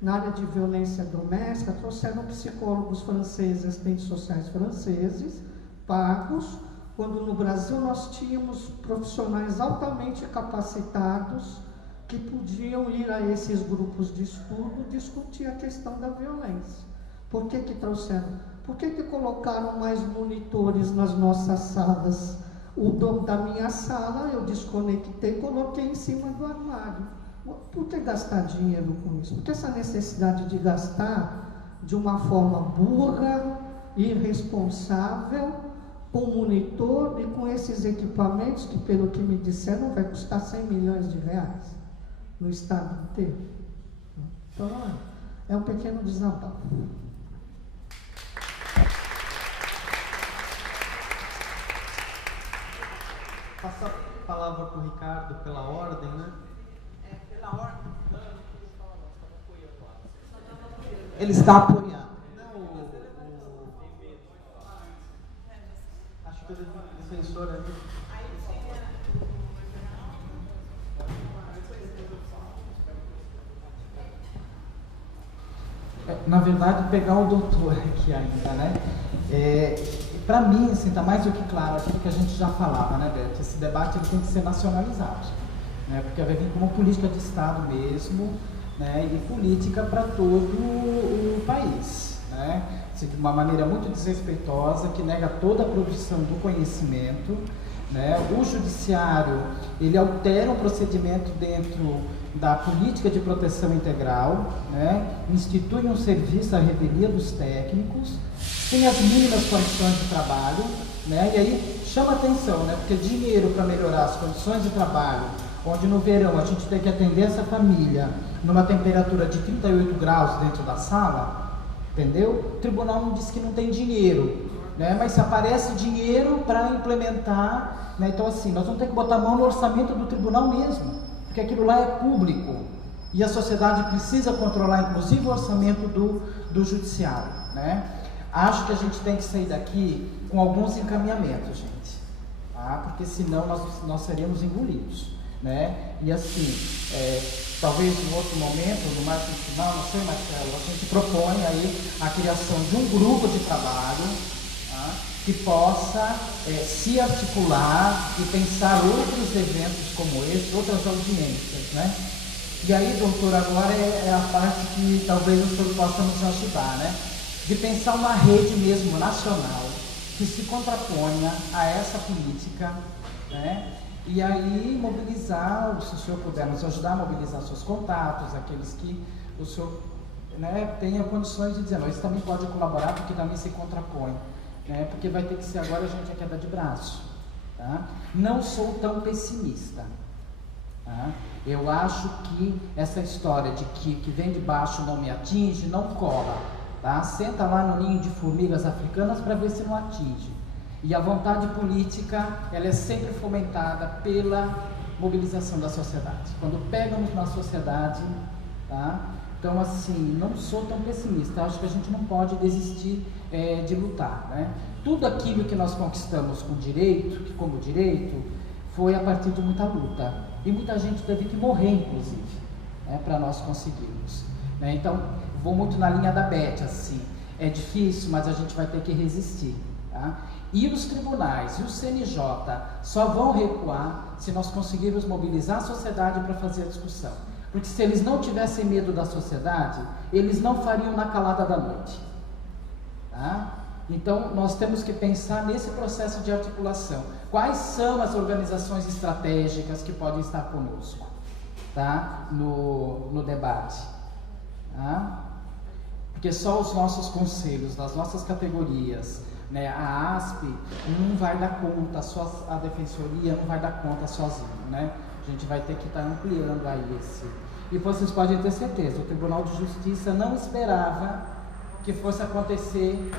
na área de violência doméstica. Trouxeram psicólogos franceses, assistentes sociais franceses, pagos, quando no Brasil nós tínhamos profissionais altamente capacitados que podiam ir a esses grupos de estudo discutir a questão da violência. Por que trouxeram? Por que colocaram mais monitores nas nossas salas? O dono da minha sala eu desconectei e coloquei em cima do armário. Por que gastar dinheiro com isso? Porque essa necessidade de gastar de uma forma burra, irresponsável, com monitor e com esses equipamentos que, pelo que me disseram, vai custar 100 milhões de reais no estado inteiro. Então, é um pequeno desabafo. Passa a palavra para o Ricardo pela ordem, né? Pela ordem. Ele está apoiando. Acho que o defensor ali. Na verdade, pegar o doutor aqui ainda, né? Para mim, assim, está mais do que claro aquilo que a gente já falava, né, Beto? Esse debate ele tem que ser nacionalizado, né? Porque vai vir como política de Estado mesmo, né? E política para todo o país, né? Assim, de uma maneira muito desrespeitosa, que nega toda a produção do conhecimento, né? O judiciário, ele altera o procedimento dentro da política de proteção integral, né? Institui um serviço à revelia dos técnicos, tem as mínimas condições de trabalho, né? E aí chama atenção, né? Porque dinheiro para melhorar as condições de trabalho, onde no verão a gente tem que atender essa família numa temperatura de 38 graus dentro da sala, entendeu? O tribunal não diz que não tem dinheiro né? Mas se aparece dinheiro para implementar, né? Então assim, nós vamos ter que botar a mão no orçamento do tribunal mesmo, porque aquilo lá é público e a sociedade precisa controlar, inclusive, o orçamento do judiciário, né? Acho que a gente tem que sair daqui com alguns encaminhamentos, gente, tá? Porque senão nós seríamos engolidos, né? E assim, talvez em outro momento, no mais no final, não sei, Marcelo, a gente propõe aí a criação de um grupo de trabalho, tá? Que possa se articular e pensar outros eventos como esse, outras audiências, né? E aí, doutor, agora é a parte que talvez o senhor possa nos ajudar, né? De pensar uma rede mesmo nacional que se contraponha a essa política, né? E aí mobilizar, se o senhor puder nos ajudar a mobilizar seus contatos, aqueles que o senhor, né, tenha condições de dizer, não, isso também pode colaborar porque também se contrapõe, né? Porque vai ter que ser agora, a gente, a queda de braço, tá? Não sou tão pessimista, tá? Eu acho que essa história de que vem de baixo não me atinge, não cola, tá? Senta lá no ninho de formigas africanas para ver se não atinge. E a vontade política, ela é sempre fomentada pela mobilização da sociedade. Quando pegamos na sociedade, tá? Então assim, não sou tão pessimista, acho que a gente não pode desistir de lutar, né? Tudo aquilo que nós conquistamos com direito, que como direito, foi a partir de muita luta. E muita gente teve que morrer, inclusive, né, para nós conseguirmos, né? Então, vou muito na linha da Beth, assim, é difícil, mas a gente vai ter que resistir, tá? E os tribunais e o CNJ só vão recuar se nós conseguirmos mobilizar a sociedade para fazer a discussão. Porque se eles não tivessem medo da sociedade, eles não fariam na calada da noite, tá? Então, nós temos que pensar nesse processo de articulação. Quais são as organizações estratégicas que podem estar conosco, tá? No debate, tá? Porque só os nossos conselhos, das nossas categorias, né, a ASP não vai dar conta, só a defensoria não vai dar conta sozinho, né? A gente vai ter que estar ampliando aí esse. E vocês podem ter certeza, o Tribunal de Justiça não esperava que fosse acontecer,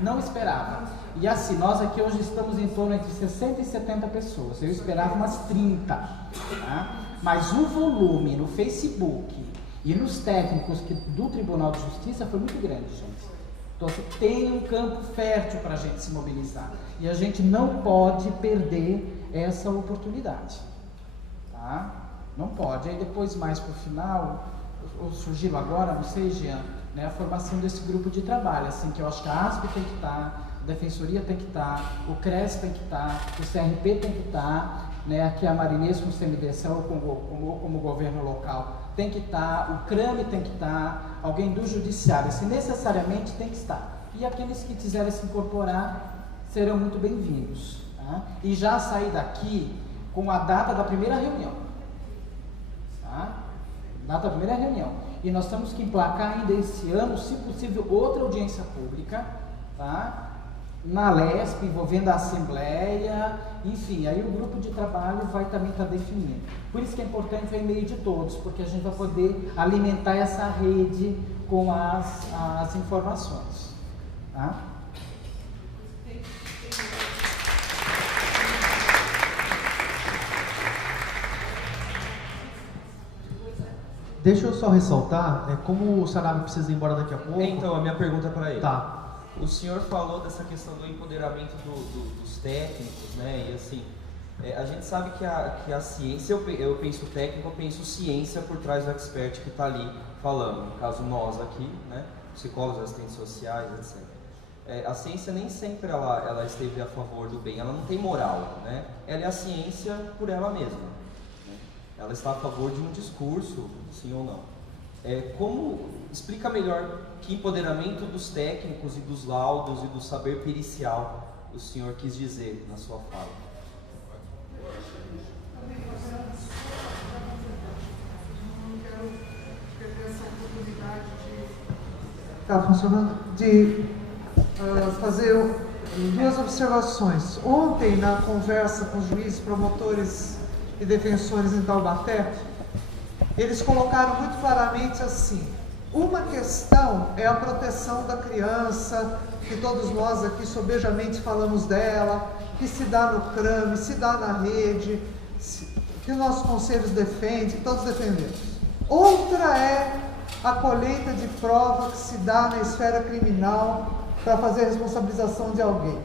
não esperava. E assim, nós aqui hoje estamos em torno entre 60 e 70 pessoas, eu esperava umas 30, tá? Mas o volume no Facebook e nos técnicos do Tribunal de Justiça foi muito grande, gente. Então, assim, tem um campo fértil para a gente se mobilizar. E a gente não pode perder essa oportunidade, tá? Não pode. Aí depois, mais para o final, surgiu agora, não sei, Jean, né, a formação desse grupo de trabalho, assim, que eu acho que a ASP tem que estar, a Defensoria tem que estar, o CRES tem que estar, o CRP tem que estar, né, aqui a Marinês com o CMDCL como governo local tem que estar, o CRAME tem que estar, alguém do Judiciário, se necessariamente tem que estar. E aqueles que quiserem se incorporar serão muito bem-vindos, tá? E já sair daqui com a data da primeira reunião, tá? Data da primeira reunião. E nós temos que emplacar ainda esse ano, se possível, outra audiência pública, tá? Na LESP, envolvendo a Assembleia, enfim, aí o grupo de trabalho vai também estar definindo. Por isso que é importante o e-mail de todos, porque a gente vai poder alimentar essa rede com as informações, tá? Deixa eu só ressaltar, como o Saraiva precisa ir embora daqui a pouco. Então, a minha pergunta é para ele. Tá. O senhor falou dessa questão do empoderamento dos técnicos, né? E assim, a gente sabe que a ciência, eu penso técnico, eu penso ciência por trás do expert que está ali falando. No caso, nós aqui, né? Psicólogos, assistentes sociais, etc. A ciência nem sempre ela esteve a favor do bem, ela não tem moral, né? Ela é a ciência por ela mesma, né? Ela está a favor de um discurso, sim ou não. Explica melhor que empoderamento dos técnicos e dos laudos e do saber pericial o senhor quis dizer na sua fala. Está funcionando? De fazer duas observações. Ontem, na conversa com juízes, promotores e defensores em Taubaté, eles colocaram muito claramente assim: Uma questão é a proteção da criança, que todos nós aqui sobejamente falamos dela, que se dá no CRAME, se dá na rede, que nossos conselhos defendem, que todos defendemos. Outra é a colheita de prova que se dá na esfera criminal para fazer a responsabilização de alguém.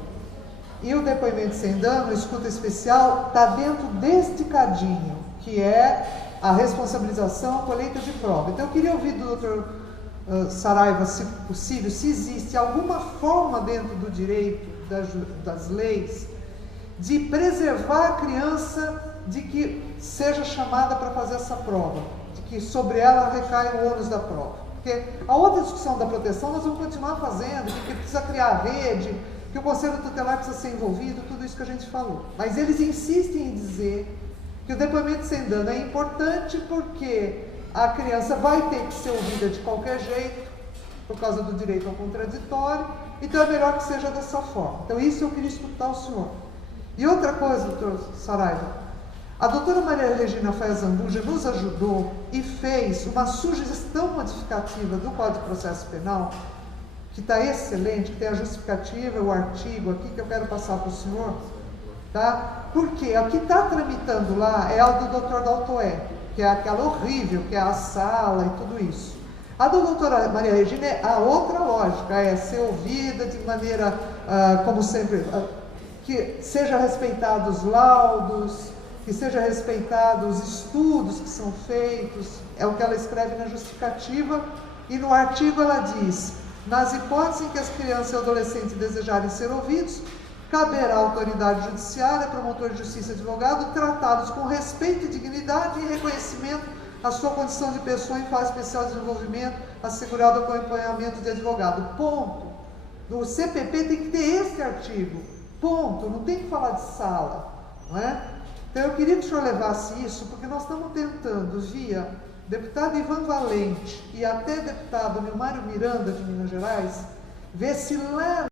E o depoimento sem dano, escuta especial, está dentro deste cadinho, que é a responsabilização, a colheita de prova. Então eu queria ouvir do Dr. Saraiva, se possível, se existe alguma forma dentro do direito, das leis, de preservar a criança de que seja chamada para fazer essa prova, de que sobre ela recai o ônus da prova. Porque a outra discussão da proteção nós vamos continuar fazendo, que precisa criar rede, que o Conselho Tutelar precisa ser envolvido, tudo isso que a gente falou. Mas eles insistem em dizer que o depoimento sem dano é importante porque a criança vai ter que ser ouvida de qualquer jeito, por causa do direito ao contraditório, então é melhor que seja dessa forma. Então isso eu queria escutar o senhor. E outra coisa, doutor Saraiva, a doutora Maria Regina Faes Zambuja nos ajudou e fez uma sugestão modificativa do Código de Processo Penal, que está excelente, que tem a justificativa, o artigo aqui, que eu quero passar para o senhor, tá? Porque a que está tramitando lá é a do doutor Daltoé, que é aquela horrível, que é a sala e tudo isso. A da doutora Maria Regina é a outra lógica, é ser ouvida de maneira, como sempre, que seja respeitados os laudos, que seja respeitados os estudos que são feitos, é o que ela escreve na justificativa, e no artigo ela diz: nas hipóteses em que as crianças e adolescentes desejarem ser ouvidos, caberá à autoridade judiciária, promotor de justiça e advogado, tratá-los com respeito e dignidade e reconhecimento à sua condição de pessoa em fase especial de desenvolvimento, assegurado o acompanhamento de advogado. Ponto. No CPP tem que ter esse artigo. Ponto. Não tem que falar de sala. Não é? Então eu queria que o senhor levasse isso, porque nós estamos tentando, via deputado Ivan Valente e até deputado Nilmário Miranda, de Minas Gerais, ver se leva